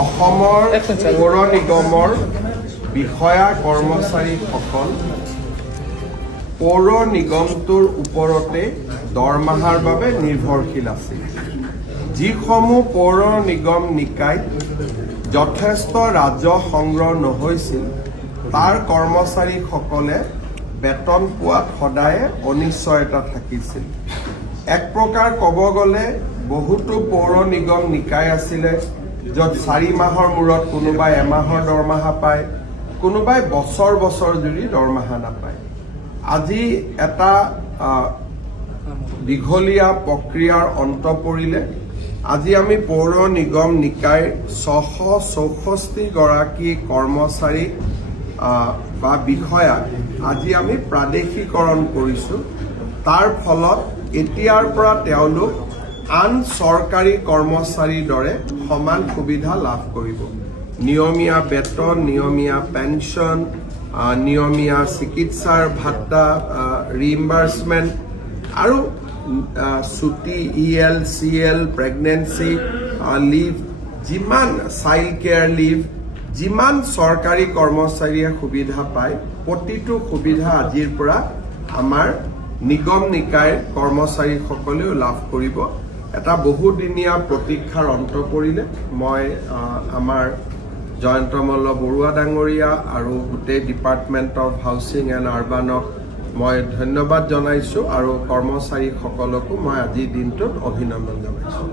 অসমৰ পৌৰ নিগমৰ বিষয়া কৰ্মচাৰীসকল পৌৰ নিগমটোৰ ওপৰতে দৰমহাৰ বাবে নিৰ্ভৰশীল আছিল। যিসমূহ পৌৰ নিগম নিকায়ত যথেষ্ট ৰাজহ সংগ্ৰহ নহৈছিল তাৰ কৰ্মচাৰীসকলে বেতন পোৱাত সদায়ে অনিশ্চয়তা থাকিছিল। এক প্ৰকাৰ ক'ব গ'লে বহুতো পৌৰ নিগম নিকায় আছিলে য'ত 4 মাহৰ মূৰত কোনোবাই এমাহৰ দৰমহা পায়, কোনোবাই বছৰ বছৰ জুৰি দৰমহা নাপায়। আজি এটা দীঘলীয়া প্ৰক্ৰিয়াৰ অন্ত পৰিলে। আজি আমি পৌৰ নিগম নিকায়ৰ 664 গৰাকী কৰ্মচাৰী বা বিষয়াক আজি আমি প্ৰাদেশিকৰণ কৰিছোঁ। তাৰ ফলত এতিয়াৰ পৰা তেওঁলোক আন চৰকাৰী কৰ্মচাৰীৰ দৰে সমান সুবিধা লাভ কৰিব। নিয়মীয়া বেতন, নিয়মীয়া পেঞ্চন, নিয়মীয়া চিকিৎসাৰ ভাত্তা, ৰিইম্বাৰ্চমেণ্ট আৰু ছুটি EL, CL, প্ৰেগনেঞ্চি লিভ, যিমান চাইল্ড কেয়াৰ লিভ, যিমান চৰকাৰী কৰ্মচাৰীয়ে সুবিধা পায় প্ৰতিটো সুবিধা আজিৰ পৰা আমাৰ নিগম নিকায়ৰ কৰ্মচাৰীসকলেও লাভ কৰিব। এটা বহুদিনীয়া প্ৰতীক্ষাৰ অন্ত পৰিলে। মই আমাৰ জয়ন্ত মল্ল বৰুৱা ডাঙৰীয়া আৰু গোটেই ডিপাৰ্টমেণ্ট অফ হাউচিং এণ্ড আৰ্বানক মই ধন্যবাদ জনাইছোঁ আৰু কৰ্মচাৰীসকলকো মই আজিৰ দিনটোত অভিনন্দন জনাইছোঁ।